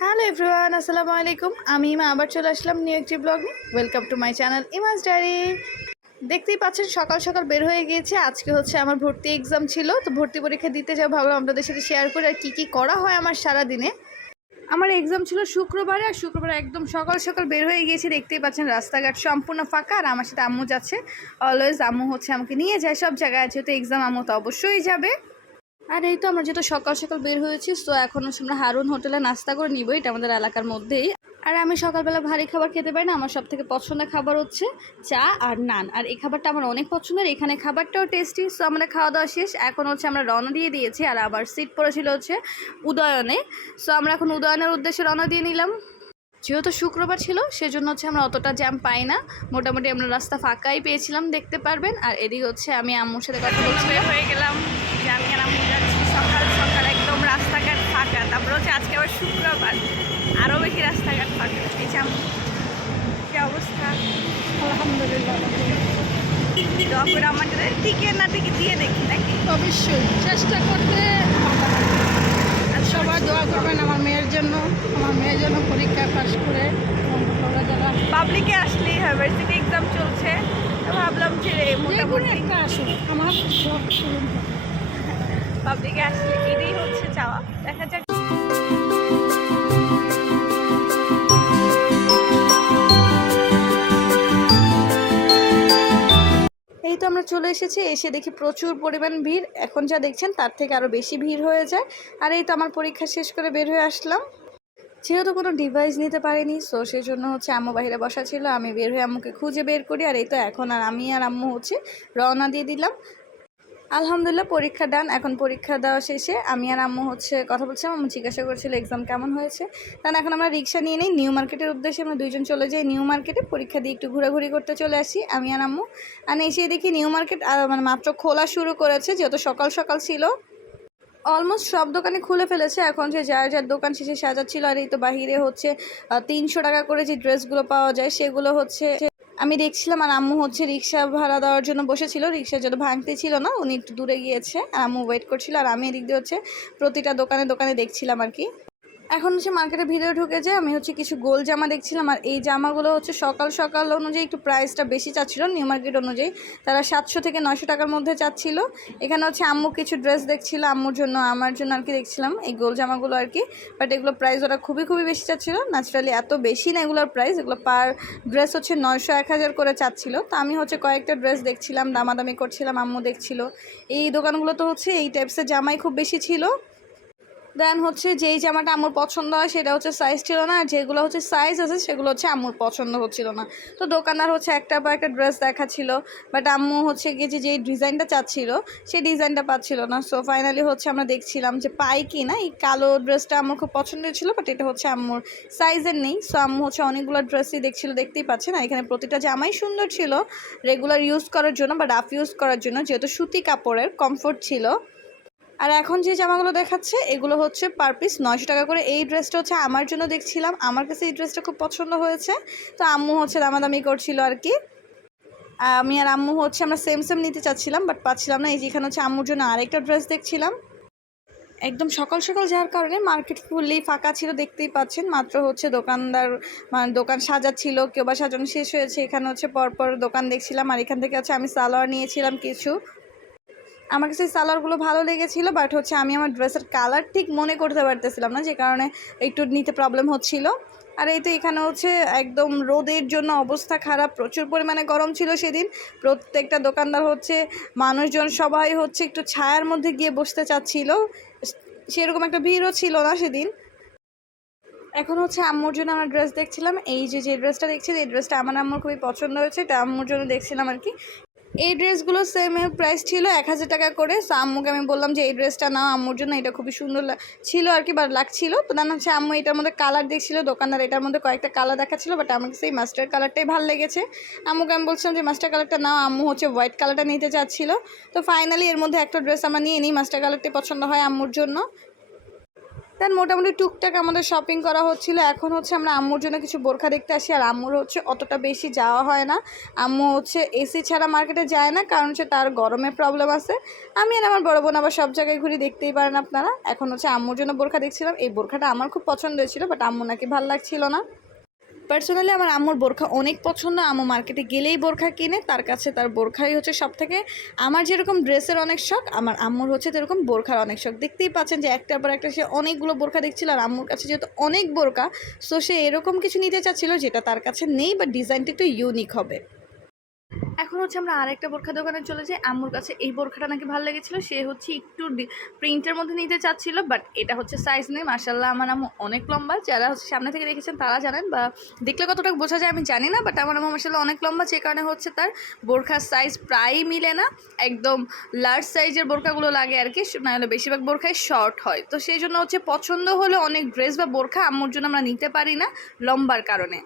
Hello everyone, আসসালামু আলাইকুম। আমি ইমা আবার চলে আসলাম নিউ একটি ব্লগ নিয়ে। Welcome to my channel Ima's diary. দেখতেই পাচ্ছেন সকাল সকাল বের হয়ে গিয়েছে। আজকে হচ্ছে আমার ভর্তি এক্সাম ছিল, তো ভর্তি পরীক্ষা দিতে যাও, ভাবলাম আপনাদের সাথে শেয়ার করে আর কী করা হয় আমার সারাদিনে। আমার এক্সাম ছিল শুক্রবারে, আর শুক্রবারে একদম সকাল সকাল বের হয়ে গিয়েছি। দেখতেই পাচ্ছেন রাস্তাঘাট সম্পূর্ণ ফাঁকা, আর আমার সাথে আম্মু যাচ্ছে। অলওয়েজ আম্মু হচ্ছে আমাকে নিয়ে যায় সব জায়গায়, যেহেতু এক্সাম আম্মু তো অবশ্যই যাবে। আর এই তো আমরা যেহেতু সকাল সকাল বের হয়েছি, তো এখন হচ্ছে আমরা হারুন হোটেলে নাস্তা করে নিব, এটা আমাদের এলাকার মধ্যেই। আর আমি সকালবেলা ভারী খাবার খেতে পারি না, আমার সব থেকে পছন্দের খাবার হচ্ছে চা আর নান। আর এই খাবারটা আমার অনেক পছন্দের, এখানে খাবারটাও টেস্টি। সো আমাদের খাওয়া দাওয়া শেষ, এখন হচ্ছে আমরা রওনা দিয়ে দিয়েছি। আর আবার সিট পড়েছিল হচ্ছে উদয়নে, সো আমরা এখন উদয়নের উদ্দেশ্যে রওনা দিয়ে নিলাম। যেহেতু শুক্রবার ছিল সেজন্য হচ্ছে আমরা অতটা জ্যাম পাই না, মোটামুটি আমরা রাস্তা ফাঁকাই পেয়েছিলাম, দেখতে পারবেন। আর এদিকে হচ্ছে আমি আম্মুর সাথে কথা বলছি, বের হয়ে গেলাম যে আমি আর আম্মু যাচ্ছি। সকাল সকাল একদম রাস্তাঘাট ফাঁকা, তারপরে হচ্ছে আজকে আবার শুক্রবার, আরও বেশি রাস্তাঘাট ফাঁকা। এই যে আম্মু কি অবস্থা? আলহামদুলিল্লাহ, দোয়া করে আমাদের টিকে না টিকে দিয়ে দেখি নাকি। অবশ্যই চেষ্টা করতে আর সবাই দোয়া করবেন আমার মেয়ের জন্য। আমার মেয়ের জন্য পরীক্ষা পাশ করে যারা পাবলিকে আসলেই হয়, ভার্সিটি এক্সাম চলছে, তো ভাবলাম যে যে কোনো মোটামুটি একটা আসুন, আমার সব পূরণ হবে। পাবলিকে আসলে এটাই হচ্ছে চাওয়া, দেখা যাক। এই তো আমরা চলে এসেছি, এসে দেখি প্রচুর পরিমাণ ভিড়। এখন যা দেখছেন তার থেকে আরও বেশি ভিড় হয়ে যায়। আর এই তো আমার পরীক্ষা শেষ করে বের হয়ে আসলাম। যেহেতু কোনো ডিভাইস নিতে পারিনি, সো সেই জন্য হচ্ছে আম্মু বাইরে বসা ছিল, আমি বের হয়ে আম্মুকে খুঁজে বের করি। আর এই তো এখন আর আমি আর আম্মু হচ্ছে রওনা দিয়ে দিলাম। আলহামদুলিল্লাহ পরীক্ষা ডান। এখন পরীক্ষা দেওয়া শেষে আমি আর আম্মু হচ্ছে কথা বলছিলাম, আম্মু জিজ্ঞাসা করছিল এক্সাম কেমন হয়েছে। কারণ এখন আমরা রিক্সা নিয়ে নিই নিউ মার্কেটের উদ্দেশ্যে, আমরা দুইজন চলে যাই নিউ মার্কেটে, পরীক্ষা দিয়ে একটু ঘোরাঘুরি করতে চলে আসি আমি আর আম্মু। আর এসে দেখি নিউ মার্কেট মানে মাত্র খোলা শুরু করেছে, যেহেতু সকাল সকাল ছিল। অলমোস্ট সব দোকানে খুলে ফেলেছে, এখন যে যার যার দোকান শেষে সাজাচ্ছিল। আর এই তো বাহিরে হচ্ছে 300 টাকা করে যে ড্রেসগুলো পাওয়া যায় সেগুলো হচ্ছে আমি দেখছিলাম। আর আম্মু হচ্ছে রিক্সা ভাড়া দেওয়ার জন্য বসেছিল, রিক্সা যত ভাঙতে ছিল না, উনি একটু দূরে গিয়েছে, আর আম্মু ওয়েট করছিল। আর আমি এদিক দিয়ে হচ্ছে প্রতিটা দোকানে দোকানে দেখছিলাম আর কি। এখন হচ্ছে মার্কেটের ভিতরে ঢুকে যায়, আমি হচ্ছে কিছু গোল জামা দেখছিলাম। আর এই জামাগুলো হচ্ছে সকাল সকাল অনুযায়ী একটু প্রাইসটা বেশি চাচ্ছিল, নিউ মার্কেট অনুযায়ী তারা 700 থেকে 900 টাকার মধ্যে চাচ্ছিল। এখানে হচ্ছে আম্মু কিছু ড্রেস দেখছিল আম্মুর জন্য, আমার জন্য আর কি দেখছিলাম এই গোল জামাগুলো আর কি। বাট এগুলো প্রাইস ওরা খুবই খুবই বেশি চাচ্ছিল, ন্যাচারালি এত বেশি না এগুলোর প্রাইস, এগুলো পার ড্রেস হচ্ছে 900-1000 করে চাচ্ছিল। তো আমি হচ্ছে কয়েকটা ড্রেস দেখছিলাম, দামাদামি করছিলাম, আম্মু দেখছিল। এই দোকানগুলো তো হচ্ছে এই টাইপসের জামাই খুব বেশি ছিল। দেন হচ্ছে যেই জামাটা আম্মুর পছন্দ হয় সেটা হচ্ছে সাইজ ছিল না, আর যেগুলো হচ্ছে সাইজ আছে সেগুলো হচ্ছে আম্মুর পছন্দ হচ্ছিল না। তো দোকানদার হচ্ছে একটা বা একটা ড্রেস দেখাচ্ছিল, বাট আম্মু হচ্ছে গিয়ে যেই ডিজাইনটা চাচ্ছিল সেই ডিজাইনটা পাচ্ছিল না। সো ফাইনালি হচ্ছে আমরা দেখছিলাম যে পাই কি না। এই কালো ড্রেসটা আম্মুর খুব পছন্দের ছিল, বাট এটা হচ্ছে আম্মুর সাইজের নেই। সো আম্মু হচ্ছে অনেকগুলো ড্রেসই দেখছিল, দেখতেই পাচ্ছেন। আর এখানে প্রতিটা জামাই সুন্দর ছিল রেগুলার ইউজ করার জন্য বা রাফ ইউজ করার জন্য, যেহেতু সুতি কাপড়ের কমফোর্ট ছিল। আর এখন যে জামাগুলো দেখাচ্ছে এগুলো হচ্ছে পার পিস 900 টাকা করে। এই ড্রেসটা হচ্ছে আমার জন্য দেখছিলাম, আমার কাছে এই ড্রেসটা খুব পছন্দ হয়েছে, তো আম্মু হচ্ছে দামাদামি করছিল আর কি। আমি আর আম্মু হচ্ছে আমরা সেম সেম নিতে চাচ্ছিলাম, বাট পাচ্ছিলাম না। এই যে এখানে হচ্ছে আম্মুর জন্য আরেকটা ড্রেস দেখছিলাম। একদম সকাল সকাল যাওয়ার কারণে মার্কেট ফুললি ফাঁকা ছিল, দেখতেই পাচ্ছেন। মাত্র হচ্ছে দোকানদার মানে দোকান সাজাচ্ছিল, কেউ বা সাজানো শেষ হয়েছে। এখানে হচ্ছে পরপর দোকান দেখছিলাম, আর এখান থেকে হচ্ছে আমি সালোয়ার নিয়েছিলাম কিছু। আমার কাছে সালোয়ারগুলো ভালো লেগেছিলো, বাট হচ্ছে আমি আমার ড্রেসের কালার ঠিক মনে করতে পারতেছিলাম না, যে কারণে একটু নিতে প্রবলেম হচ্ছিল। আর এই তো এখানে হচ্ছে একদম রোদের জন্য অবস্থা খারাপ, প্রচুর পরিমাণে গরম ছিল সেদিন। প্রত্যেকটা দোকানদার হচ্ছে মানুষজন সবাই হচ্ছে একটু ছায়ার মধ্যে গিয়ে বসতে চাচ্ছিল, সেরকম একটা ভিড়ও ছিল না সেদিন। এখন হচ্ছে আম্মুর জন্য আমার ড্রেস দেখছিলাম। এই যে ড্রেসটা দেখছি এই ড্রেসটা আমার আম্মুর খুবই পছন্দ হয়েছে, এটা আম্মুর জন্য দেখছিলাম আর কি। এই ড্রেসগুলো সেম প্রাইস ছিল 1000 টাকা করে। সো আম্মুকে আমি বললাম যে এই ড্রেসটা নাও আম্মুর জন্য, এটা খুবই সুন্দর ছিল আর কি, বা লাগছিল। তো দেন হচ্ছে আম্মু এটার মধ্যে কালার দেখছিল, দোকানদার এটার মধ্যে কয়েকটা কালার দেখাচ্ছিল, বাট আমার কাছে এই মাস্টার কালারটাই ভালো লেগেছে। আম্মুকে আমি বলছিলাম যে মাস্টার কালারটা নাও, আম্মু হচ্ছে হোয়াইট কালারটা নিতে চাচ্ছিল। তো ফাইনালি এর মধ্যে একটা ড্রেস আমরা নিয়ে নিই, মাস্টার কালারটাই পছন্দ হয় আম্মুর জন্য। দেন মোটামুটি টুকটাক আমাদের শপিং করা হচ্ছিল। এখন হচ্ছে আমরা আম্মুর জন্য কিছু বোরখা দেখতে আসি, আর আম্মুর হচ্ছে অতটা বেশি যাওয়া হয় না। আম্মু হচ্ছে এসি ছাড়া মার্কেটে যায় না, কারণ হচ্ছে তার গরমের প্রবলেম আছে। আমি আর আমার বড় বোন আবার সব জায়গায় ঘুরে, দেখতেই পারেন আপনারা। এখন হচ্ছে আম্মুর জন্য বোরখা দেখছিলাম। এই বোরখাটা আমার খুব পছন্দ হয়েছিল, বাট আম্মু নাকি ভালো লাগছিল না। পার্সোনালি আমার আম্মুর বোরখা অনেক পছন্দ। আম্মু মার্কেটে গেলেই বোরখা কিনে, তার কাছে তার বোরখাই হচ্ছে সব থেকে। আমার যেরকম ড্রেসের অনেক শখ, আমার আম্মুর হচ্ছে সেরকম বোরখার অনেক শখ। দেখতেই পাচ্ছেন যে একটার পর একটা সে অনেকগুলো বোরখা দেখছিল, আর আম্মুর কাছে যেহেতু অনেক বোরখা, সো সে এরকম কিছু নিতে চাচ্ছিল যেটা তার কাছে নেই, বা ডিজাইনটা একটু ইউনিক হবে। এখন হচ্ছে আমরা আরেকটা বোরখা দোকানে চলে যাই। আম্মুর কাছে এই বোরখাটা নাকি ভালো লেগেছিলো, সে হচ্ছে একটু প্রিন্টের মধ্যে নিতে চাচ্ছিল, বাট এটা হচ্ছে সাইজ নেই। মাশাআল্লাহ আমার আম্মু অনেক লম্বা, যারা হচ্ছে সামনে থেকে দেখেছেন তারা জানেন, বা দেখলে কতটা বোঝা যায় আমি জানি না, বাট আমার আম্মু মাশাআল্লাহ অনেক লম্বা, যে কারণে হচ্ছে তার বোরখার সাইজ প্রায়ই মিলে না। একদম লার্জ সাইজের বোরখাগুলো লাগে আর কি, নাহলে বেশিরভাগ বোরখাই শর্ট হয়। তো সেই জন্য হচ্ছে পছন্দ হলে অনেক ড্রেস বা বোরখা আম্মুর জন্য আমরা নিতে পারি না লম্বার কারণে।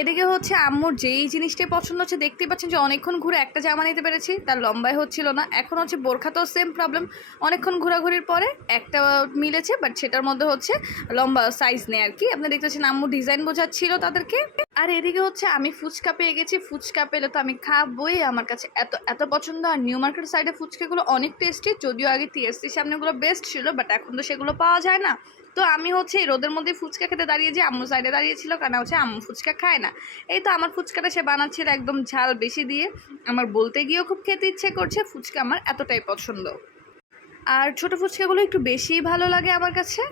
এদিকে হচ্ছে আম্মুর যেই জিনিসটাই পছন্দ হচ্ছে, দেখতেই পাচ্ছেন যে অনেকক্ষণ ঘুরে একটা জামা নিতে পেরেছি, তার লম্বায় হচ্ছিল না। এখন হচ্ছে বোরখাতেও সেম প্রবলেম, অনেকক্ষণ ঘোরাঘুরির পরে একটা মিলেছে, বাট সেটার মধ্যে হচ্ছে লম্বা সাইজ নেই আর কি। আপনি দেখতে পাচ্ছেন আম্মুর ডিজাইন বোঝাচ্ছিল তাদেরকে। আর এদিকে হচ্ছে আমি ফুচকা পেয়ে গেছি। ফুচকা পেলে তো আমি খাবই, আমার কাছে এত এত পছন্দ। আর নিউ মার্কেট সাইডে ফুচকাগুলো অনেক টেস্টি, যদিও আগে টিএসসির সামনেগুলো বেস্ট ছিল, বাট এখন তো সেগুলো পাওয়া যায় না। তো আমি হচ্ছে এই রোদের মধ্যে ফুচকা খেতে দাঁড়িয়েছি, আম্মু সাইডে দাঁড়িয়েছিল, কারণ হচ্ছে আম্মু ফুচকা খায় না। এই তো আমার ফুচকাটা সে বানাচ্ছিল একদম ঝাল বেশি দিয়ে। আমার বলতে গিয়েও খুব খেতে ইচ্ছে করছে, ফুচকা আমার এতটাই পছন্দ। আর ছোটো ফুচকাগুলো একটু বেশিই ভালো লাগে আমার কাছে।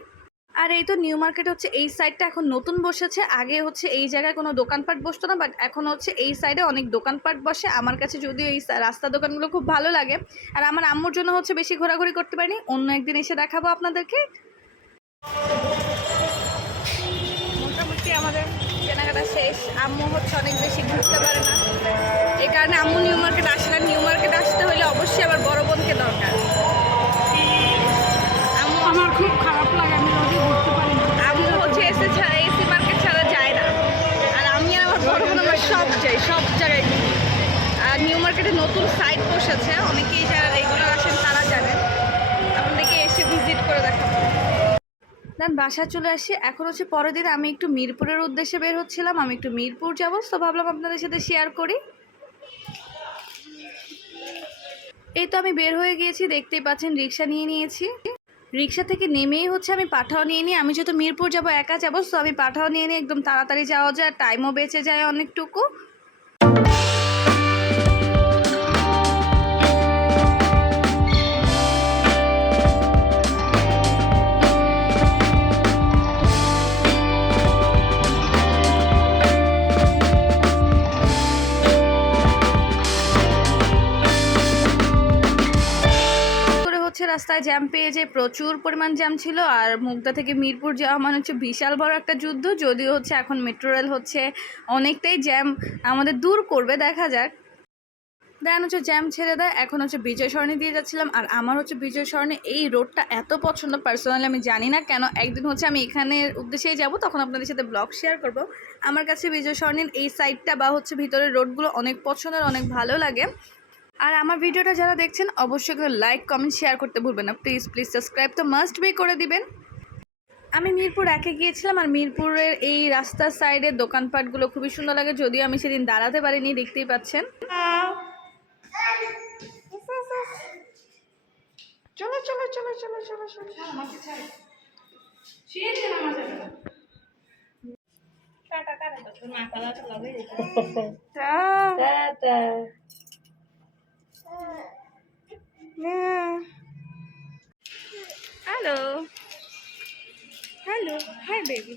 আর এই তো নিউ মার্কেট হচ্ছে এই সাইডটা এখন নতুন বসেছে। আগে হচ্ছে এই জায়গায় কোনো দোকানপাট বসতো না, বাট এখন হচ্ছে এই সাইডে অনেক দোকানপাট বসে। আমার কাছে যদিও এই রাস্তা দোকানগুলো খুব ভালো লাগে। আর আমার আম্মুর জন্য হচ্ছে বেশি ঘোরাঘুরি করতে পারিনি, অন্য একদিন এসে দেখাবো আপনাদেরকে। মোটামুটি আমাদের কেনাকাটা শেষ। আম্মু হচ্ছে অনেক বেশি ঘুরতে পারে না, এই কারণে আম্মু নিউ মার্কেট আসে না। নিউ মার্কেট আসতে হলে অবশ্যই আবার বড় বোনকে দরকার। আম্মু আমার খুব খারাপ লাগে, আমি রোদে ঘুরতে পারি না। আম্মু হচ্ছে এসি মার্কেট ছাড়া যায় না, আর আমি আর আমার বড় বোন আমরা সব যাই, সব জায়গায় ঘুরি। আর নিউ মার্কেটে নতুন সাইট বসেছে, অনেকেই যারা রেগুলার আসেন তারা জানেন। আপনাদেরকে এসে ভিজিট করে দেখাবো। দেন বাসায় চলে আসি। এখন হচ্ছে পরের দিন আমি একটু মিরপুরের উদ্দেশ্যে বের হচ্ছিলাম, আমি একটু মিরপুর যাবো, তো ভাবলাম আপনাদের সাথে শেয়ার করি। এই তো আমি বের হয়ে গিয়েছি, দেখতেই পাচ্ছেন রিক্সা নিয়ে নিয়েছি। রিক্সা থেকে নেমেই হচ্ছে আমি পাঠাও নিয়ে নিই। আমি যেহেতু মিরপুর যাবো, একা যাবো, তো আমি পাঠাও নিয়ে নিই, একদম তাড়াতাড়ি যাওয়া যায়, টাইমও বেঁচে যায় অনেকটুকু। রাস্তায় জ্যাম পেয়ে যে প্রচুর পরিমাণ জ্যাম ছিল। আর মুগদা থেকে মিরপুর যাওয়া মানে হচ্ছে বিশাল বড় একটা যুদ্ধ। যদিও হচ্ছে এখন মেট্রো রেল হচ্ছে অনেকটাই জ্যাম আমাদের দূর করবে, দেখা যাক। দেন হচ্ছে জ্যাম ছেড়ে দেয়। এখন হচ্ছে বিজয় সরণি দিয়ে যাচ্ছিলাম, আর আমার হচ্ছে বিজয় সরণি এই রোডটা এত পছন্দ পার্সোনালি, আমি জানি না কেন। একদিন হচ্ছে আমি এখানের উদ্দেশ্যেই যাব, তখন আপনাদের সাথে ব্লগ শেয়ার করব। আমার কাছে বিজয় সরণির এই সাইডটা বা হচ্ছে ভিতরের রোডগুলো অনেক পছন্দের, অনেক ভালো লাগে। আর আমার ভিডিওটা যারা দেখছেন অবশ্যই কিন্তু লাইক কমেন্ট শেয়ার করতে ভুলবেন না, প্লিজ প্লিজ সাবস্ক্রাইব তো মাস্ট বি করে দিবেন। আমি মিরপুর একে গিয়েছিলাম, আর মিরপুরের এই রাস্তার সাইডের দোকানপাটগুলো খুবই সুন্দর লাগে, যদিও আমি সেদিন দাঁড়াতে পারিনি, দেখতেই পাচ্ছেন। চলো চলো চলো চলো চলো চলো hello hello, hi baby.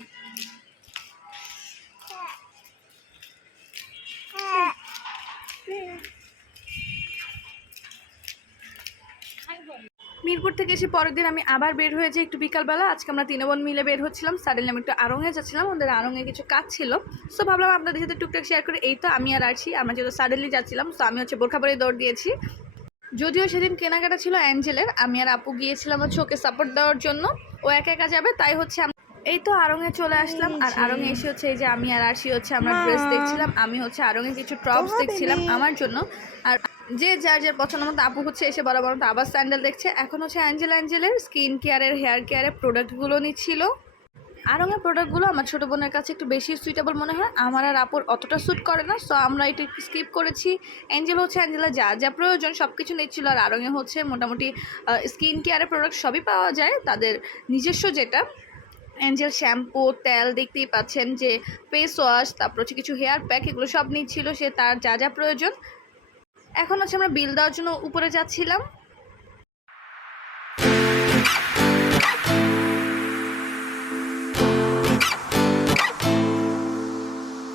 Mirpur থেকে এসে পরের দিন আমি আবার বের হয়েছি একটু বিকালবেলা। আজকে আমরা 3 বোন মিলে বের হচ্ছিলাম। সাডেনলি আমি একটু আড়ংয়ে যাচ্ছিলাম, আমাদের আড়ংয়ে কিছু কাজ ছিল, সো ভাবলাম আপনাদের সাথে টুকটাক শেয়ার করি। এই তো আমি আর আছি, আমরা যেহেতু সাডেনলি যাচ্ছিলাম, সো আমি হচ্ছে বোরখা পরে দৌড় দিয়েছি। যদিও সেদিন কেনাকাটা ছিল অ্যাঞ্জেলের, আমি আর আপু গিয়েছিলাম হচ্ছে ওকে সাপোর্ট দেওয়ার জন্য। ও একা একা যাবে, তাই হচ্ছে এই তো আড়ংয়ে চলে আসলাম। আর আড়ংয়ে এসে হচ্ছে এই যে আমি আর আরশি হচ্ছে আমরা ড্রেস দেখছিলাম। আমি হচ্ছে আড়ংয়ে কিছু টপস দেখছিলাম আমার জন্য, আর যে যার যার পছন্দ মতো আপু হচ্ছে এসে বরাবর মতো আবার স্যান্ডেল দেখছে। এখন হচ্ছে অ্যাঞ্জেলের স্কিন কেয়ারের হেয়ার কেয়ারের প্রোডাক্টগুলো নিচ্ছিল। আড়ঙের প্রোডাক্টগুলো আমার ছোটো বোনের কাছে একটু বেশি সুইটেবল মনে হয়, আমার আর আপুর অতটা স্যুট করে না, সো আমরা এটা একটু স্কিপ করেছি। অ্যাঞ্জেলের যা যা প্রয়োজন সব কিছু নিচ্ছিল। আর আড়ঙে হচ্ছে মোটামুটি স্কিন কেয়ারের প্রোডাক্ট সবই পাওয়া যায়, তাদের নিজস্ব যেটা অ্যাঞ্জেল শ্যাম্পু, তেল দেখতেই পাচ্ছেন, যে ফেস ওয়াশ, তারপর হচ্ছে কিছু হেয়ার প্যাক, এগুলো সব নিচ্ছিল সে তার যা যা প্রয়োজন। এখন হচ্ছে আমরা বিল দেওয়ার জন্য উপরে যাচ্ছিলাম।